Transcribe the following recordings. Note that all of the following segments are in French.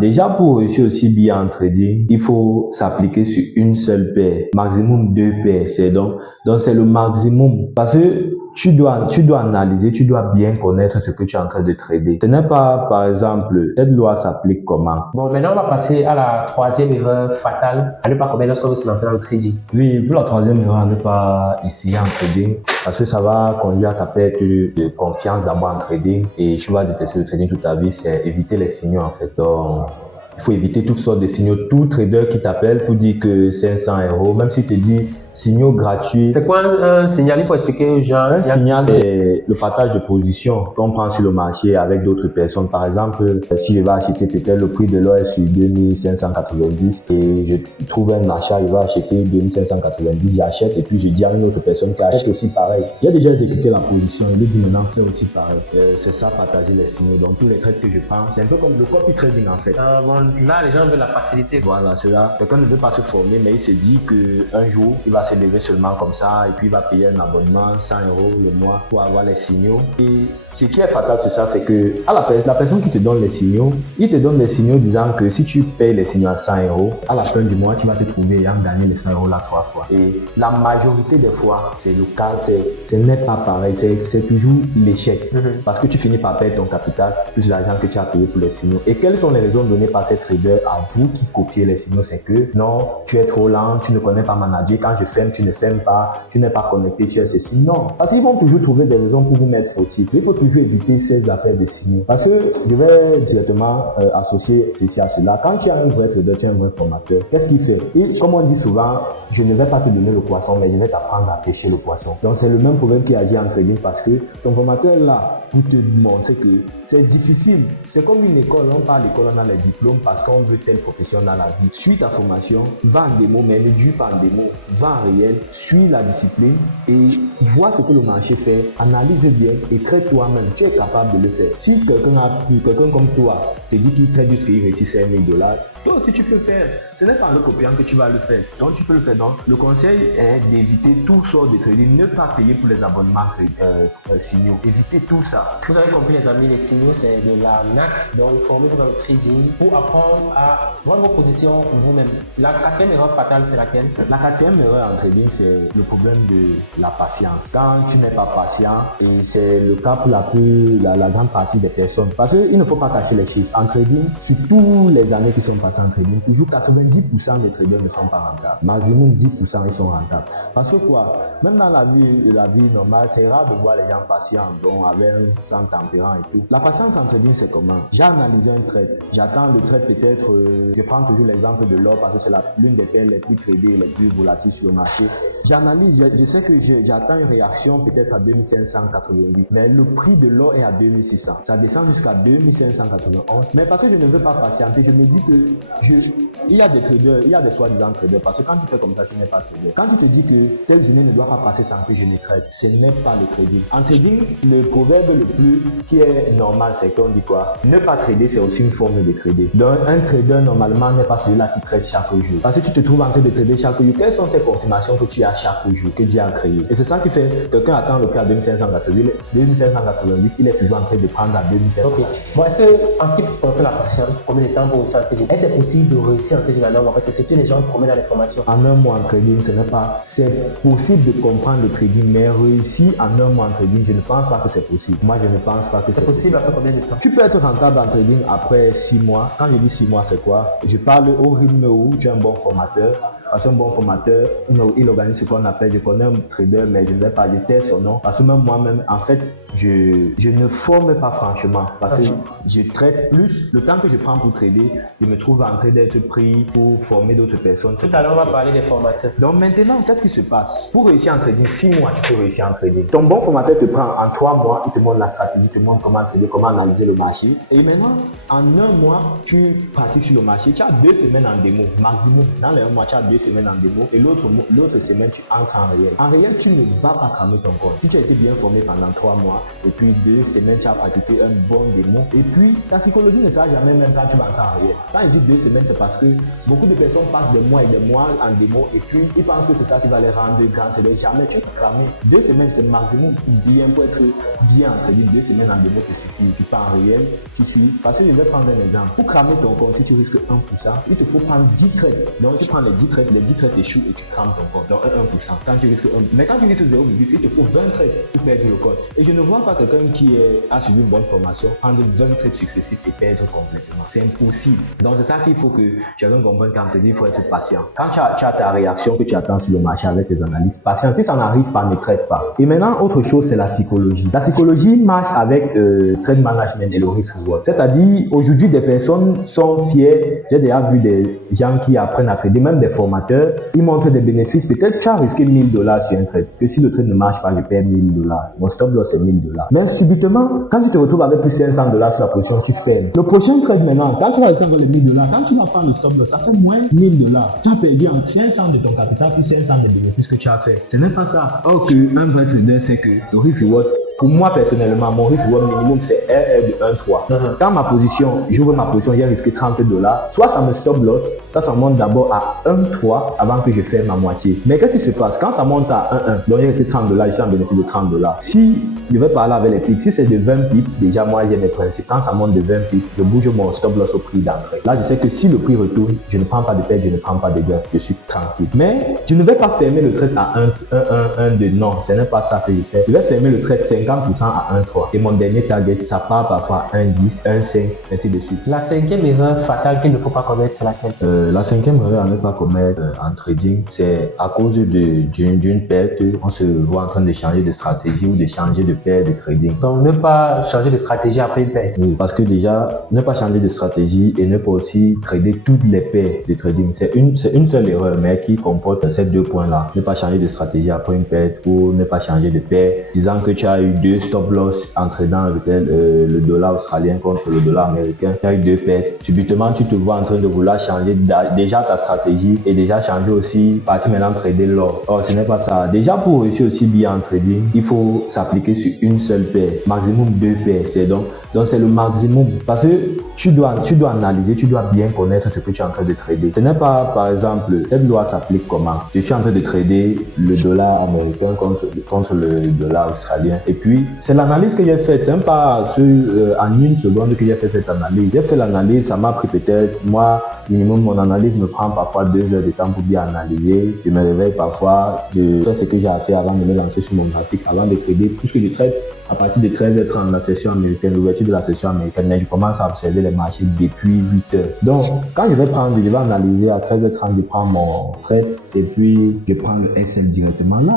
Déjà, pour réussir aussi bien en trading, il faut s'appliquer sur une seule paire, maximum 2 paires. Donc c'est le maximum. Parce que tu dois analyser, tu dois bien connaître ce que tu es en train de trader. Ce n'est pas, par exemple, cette loi s'applique comment? Bon, maintenant, on va passer à la troisième erreur fatale à ne pas commettre lorsqu'on veut se lancer dans le trading. Oui, pour la troisième erreur, à ne pas essayer en trading parce que ça va conduire à ta perte de confiance d'abord en trading et tu vas détester le trading toute ta vie, c'est éviter les signaux en fait. Donc, il faut éviter toutes sortes de signaux. Tout trader qui t'appelle pour dire que 500 euros, même s'il te dit signaux gratuits. C'est quoi un signal? Il faut expliquer aux gens. Un signal, c'est le partage de position qu'on prend sur le marché avec d'autres personnes. Par exemple, si je vais acheter peut-être le prix de l'or est sur 2590 et je trouve un achat, je vais acheter 2590, j'achète et puis je dis à une autre personne qui achète aussi pareil. J'ai déjà exécuté la position, il lui dit maintenant fais aussi pareil. C'est ça, partager les signaux. Donc tous les trades que je prends, c'est un peu comme le copy trading en fait. Bon, là, les gens veulent la facilité. Voilà, c'est là. Quelqu'un ne veut pas se former, mais il se dit qu'un jour, il va se lever seulement comme ça et puis il va payer un abonnement 100 euros le mois pour avoir les signaux. Et ce qui est fatal sur ça, c'est que la personne qui te donne les signaux, il te donne les signaux disant que si tu payes les signaux à 100 euros, à la fin du mois, tu vas te trouver ayant gagné les 100 euros là 3 fois. Et la majorité des fois, c'est le cas, ce n'est pas pareil, c'est toujours l'échec. Parce que tu finis par perdre ton capital plus l'argent que tu as payé pour les signaux. Et quelles sont les raisons données par ces traders à vous qui copiez les signaux? C'est que non, tu es trop lent, tu ne connais pas manager, quand je ferme, tu ne fermes pas, tu n'es pas connecté, tu es ceci. Non, parce qu'ils vont toujours trouver des raisons pour vous mettre fautif. Il faut toujours éviter ces affaires de signaux. Parce que je vais directement associer ceci à cela. Quand tu as un vrai trader, tu as un vrai formateur, qu'est-ce qu'il fait? Et comme on dit souvent, je ne vais pas te donner le poisson, mais je vais t'apprendre à pêcher le poisson. Donc c'est le même problème qui agit en trading parce que ton formateur là, pour te montrer que c'est difficile. C'est comme une école, on part à l'école, on a les diplômes parce qu'on veut telle profession dans la vie. Suis ta formation, va en démo, mais ne dure pas en démo, va en réel, suis la discipline et vois ce que le marché fait, analyse bien et traite toi-même. Tu es capable de le faire. Si quelqu'un comme toi te dit qu'il traite jusqu'à il retire 5 000 $, toi aussi tu peux faire. Ce n'est pas en le copiant que tu vas le faire. Donc tu peux le faire. Donc le conseil est d'éviter toutes sortes de trading, ne pas payer pour les abonnements signaux. Évitez tout ça. Vous avez compris les amis, les signaux c'est de l'arnaque. Donc formez-vous dans le trading pour apprendre à voir vos positions vous-même. La quatrième erreur fatale, c'est laquelle? La quatrième erreur en trading, c'est le problème de la patience. Quand tu n'es pas patient, et c'est le cas pour la grande partie des personnes. Parce qu'il ne faut pas cacher les chiffres. En trading, sur tous les années qui sont passées en trading, toujours 90% des traders ne sont pas rentables. Maximum 10% ils sont rentables. Parce que quoi? Même dans la vie normale, c'est rare de voir les gens patients, donc avec un sang tempérant et tout. La patience en trading, c'est comment? J'ai analysé un trade. J'attends le trade peut-être, je prends toujours l'exemple de l'or parce que c'est l'une des paires les plus tradées, les plus volatiles sur le marché. J'analyse, je sais que j'attends une réaction peut-être à 2588, mais le prix de l'or est à 2600. Ça descend jusqu'à 2591. Mais parce que je ne veux pas patienter, je me dis que il y a des traders, il y a des soi-disant traders, parce que quand tu fais comme ça, ce n'est pas trader. Quand tu te dis que telle journée ne doit pas passer sans que je ne trade, ce n'est pas le trading. En trading, le proverbe le plus qui est normal, c'est qu'on dit quoi? Ne pas trader, c'est aussi une forme de trader. Donc, un trader, normalement, n'est pas celui-là qui trade chaque jour. Parce que tu te trouves en train de trader chaque jour. Quelles sont ces confirmations que tu as chaque jour, que Dieu a créé? Et c'est ça qui fait, quelqu'un attend le prix à 2588, il est toujours en train de prendre à 2500. Ok. Bon, est-ce que, en ce qui concerne la patience, combien de temps pour réussir en trading? Est-ce que c'est possible de réussir en trading en un mois? Parce que c'est ce que les gens promettent dans les formations. En un mois en trading, c'est possible de comprendre le trading, mais réussir en un mois en trading, je ne pense pas que c'est possible. Moi, je ne pense pas que c'est possible après combien de temps? Tu peux être rentable en trading après 6 mois. Quand je dis 6 mois, c'est quoi? Je parle au rythme où tu es un bon formateur. Parce qu'un bon formateur, il organise ce qu'on appelle, je connais un trader, mais je ne vais pas jeter son nom. Parce que même moi-même, en fait, je ne forme pas franchement. Parce que je traite plus. Le temps que je prends pour trader, je me trouve en train d'être pris pour former d'autres personnes. Tout à l'heure, on va parler des formateurs. Donc maintenant, qu'est-ce qui se passe? Pour réussir en trading, 6 mois, tu peux réussir en trading. Ton bon formateur te prend en 3 mois, il te montre la stratégie, il te montre comment trader, comment analyser le marché. Et maintenant, en un mois, tu pratiques sur le marché. Tu as 2 semaines en démo, maximum. Dans les 1 mois, tu as 2 semaines en démo et l'autre semaine, tu entres en réel. En réel, tu ne vas pas cramer ton compte. Si tu as été bien formé pendant 3 mois et puis 2 semaines, tu as pratiqué un bon démo et puis ta psychologie ne sera jamais même quand tu vas entrer en réel. Quand je dis 2 semaines, c'est parce que beaucoup de personnes passent des mois et des mois en démo et puis ils pensent que c'est ça qui va les rendre grands. Jamais tu vas cramer. 2 semaines, c'est maximum pour être bien en crédit. 2 semaines en démo, c'est suffit. Tu pars en réel, tu suis. Parce que je vais prendre un exemple. Pour cramer ton compte, si tu risques 1%, il te faut prendre 10 trades. Donc tu prends les 10 trades échouent et tu crames ton compte. Donc 1%. Quand tu risques 1%. Mais quand tu risques 0,6, il te faut 20 trades pour perdre le compte. Et je ne vois pas quelqu'un qui a suivi une bonne formation prendre 20 trades successifs et perdre complètement. C'est impossible. Donc c'est ça qu'il faut que chacun comprenne quand tu dis il faut être patient. Quand tu as ta réaction que tu attends sur le marché avec tes analyses, patient. Si ça n'arrive pas, ne traite pas. Et maintenant, autre chose, c'est la psychologie. La psychologie marche avec trade management et le risk reward. C'est-à-dire, aujourd'hui, des personnes sont fiers. J'ai déjà vu des gens qui apprennent à trader, même des formateurs. Ils montrent des bénéfices. Peut-être tu as risqué $1000 sur un trade. Que si le trade ne marche pas, je perds $1000. Mon stop loss c'est $1000. Mais subitement, quand tu te retrouves avec plus $500 sur la position, tu fermes. Le prochain trade maintenant, quand tu vas rester avec les $1000, quand tu vas prendre le stop loss, ça fait moins $1000. Tu as perdu en 500 de ton capital plus 500 de bénéfices que tu as fait. Ce n'est pas ça. Or qu'un vrai trader, c'est que le risk reward, pour moi personnellement, mon risk reward minimum c'est RR de 1,3. Quand ma position, j'ouvre ma position, j'ai risqué $30. Soit ça me stop loss, ça monte d'abord à 1,3 avant que je fasse ma moitié. Mais qu'est-ce qui se passe? Quand ça monte à 1,1, donc j'ai risqué $30, je suis en bénéfice de $30. Si je vais parler avec les pips, si c'est de 20 pips, déjà moi j'ai mes principes. Quand ça monte de 20 pips, je bouge mon stop loss au prix d'entrée. Là, je sais que si le prix retourne, je ne prends pas de perte, je ne prends pas de gain, je suis tranquille. Mais je ne vais pas fermer le trade à 1,2. Non, ce n'est pas ça que je fais. Je vais fermer le trade 50% à 1,3. Et mon dernier target, ça part parfois à 1,10, 1,5, ainsi de suite. La cinquième erreur fatale qu'il ne faut pas commettre, c'est laquelle? La cinquième erreur à ne pas commettre en trading, c'est à cause d'une perte, on se voit en train de changer de stratégie ou de changer de paire de trading. Donc, ne pas changer de stratégie après une perte. Oui, parce que déjà, ne pas changer de stratégie et ne pas aussi trader toutes les paires de trading. C'est une seule erreur, mais qui comporte ces 2 points-là. Ne pas changer de stratégie après une perte ou ne pas changer de paire. Disant que tu as eu 2 stop loss en tradant avec le dollar australien contre le dollar américain. Tu as eu 2 pertes. Subitement, tu te vois en train de vouloir changer déjà ta stratégie et déjà changer aussi, partir maintenant trader l'or. Or, ce n'est pas ça. Déjà, pour réussir aussi bien en trading, il faut s'appliquer sur une seule paire, maximum 2 paires. C'est donc c'est le maximum parce que tu dois analyser, tu dois bien connaître ce que tu es en train de trader. Ce n'est pas, par exemple, cette loi s'applique comment? Je suis en train de trader le dollar américain contre le dollar australien. Et puis, c'est l'analyse que j'ai faite. C'est même pas en une seconde que j'ai fait cette analyse. J'ai fait l'analyse, ça m'a pris peut-être, moi, minimum, mon analyse me prend parfois 2 heures de temps pour bien analyser. Je me réveille parfois, je fais ce que j'ai à faire avant de me lancer sur mon graphique, avant de trader, puisque je trade à partir de 13h30 la session américaine, l'ouverture de la session américaine, mais je commence à observer les marchés depuis 8h. Donc, quand je vais analyser à 13h30, je prends mon trade et puis je prends le SL directement. Là,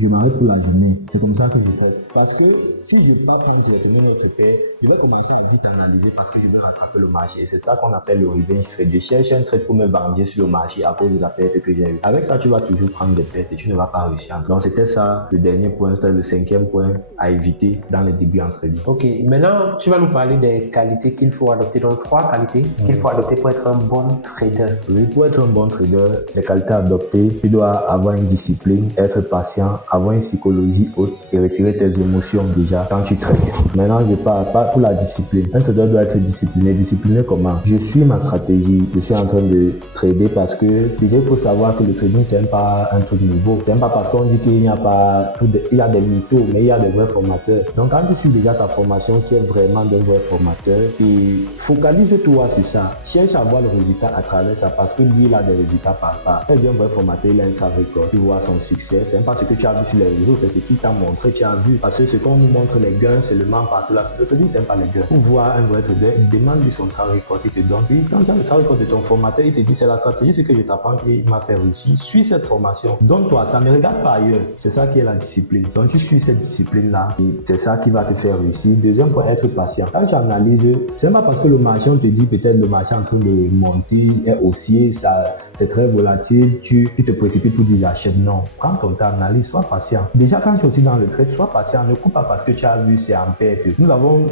je m'arrête pour la journée. C'est comme ça que je fais. Parce que si je pars prendre directement notre paire, je vais commencer à vite analyser parce que je vais rattraper le marché. Et c'est ça qu'on appelle le revenge trade. Je cherche un trade pour me venger sur le marché à cause de la perte que j'ai eue. Avec ça, tu vas toujours prendre des pertes et tu ne vas pas réussir. Donc, c'était ça le dernier point, c'était le 5e point à éviter dans les débuts en trading. Ok, maintenant tu vas nous parler des qualités qu'il faut adopter. Donc 3 qualités qu'il faut adopter pour être un bon trader. Oui, pour être un bon trader, les qualités adoptées, tu dois avoir une discipline, être patient, avoir une psychologie haute et retirer tes émotions déjà quand tu trades. Maintenant, je parle pas pour la discipline. Un trader doit être discipliné. Discipliné comment? Je suis ma stratégie. Je suis en train de trader parce que déjà il faut savoir que le trading c'est pas un truc nouveau. C'est pas parce qu'on dit qu'il n'y a pas il y a des mythos, mais il y a des vrais formateurs. Donc quand tu suis déjà ta formation qui est vraiment d'un vrai formateur, et focalise-toi sur ça. Cherche à voir le résultat à travers ça parce que lui il a des résultats par part. Un vrai formateur, il a un track record. Tu vois son succès. C'est pas ce que tu as vu sur les réseaux, c'est ce qu'il t'a montré, tu as vu. Parce que ce qu'on nous montre les gains, c'est le ment partout là. Le trading c'est pas les gains. Pour voir un vrai trader, demande lui son track record, il te donne. Puis quand tu as le track record de ton formateur, il te dit c'est la stratégie, ce que je t'apprends qui m'a fait réussir. Suis cette formation. Donne-toi, ça ne regarde pas ailleurs. C'est ça qui est la discipline. Donc tu suis cette discipline là. C'est ça qui va te faire réussir. Deuxième point, être patient. Quand tu analyses, c'est pas parce que le marché, on te dit peut-être le marché en train de monter, est haussier, c'est très volatile, tu te précipites pour dire j'achète. Non, prends ton temps, analyse, sois patient. Déjà, quand tu es aussi dans le trade, sois patient, ne coupe pas parce que tu as vu c'est en perte. Nous avons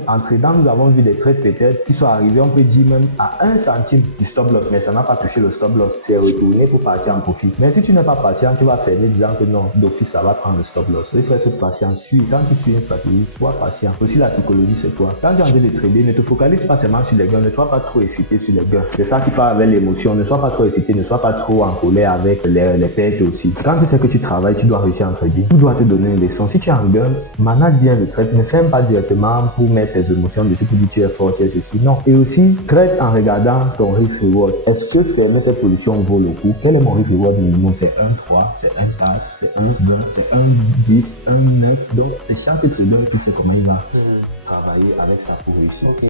vu des trades peut-être qui sont arrivés, on peut dire même à 1 centime du stop loss, mais ça n'a pas touché le stop loss. C'est retourné pour partir en profit. Mais si tu n'es pas patient, tu vas fermer disant que non, d'office, ça va prendre le stop loss. Il faut être patient. Quand tu suis une stratégie, sois patient. Aussi, la psychologie, c'est toi. Quand tu as envie de trader, ne te focalise pas seulement sur les gains, ne sois pas trop excité sur les gains. C'est ça qui part avec l'émotion. Ne sois pas trop excité, ne sois pas trop en colère avec les pertes aussi. Quand tu sais que tu travailles, tu dois réussir en trading. Tu dois te donner une leçon. Si tu es en gain, manage bien le trade. Ne ferme pas directement pour mettre tes émotions dessus pour dire tu es fort, tu es ceci. Non. Et aussi, trade en regardant ton risk reward. Est-ce que fermer cette position vaut le coup? Quel est mon risk reward minimum? C'est 1,3, c'est 1,4, c'est 1,20, c'est 1,10, 1,9. Donc, c'est chaque trader qui sait comment il va travailler avec ça pour réussir.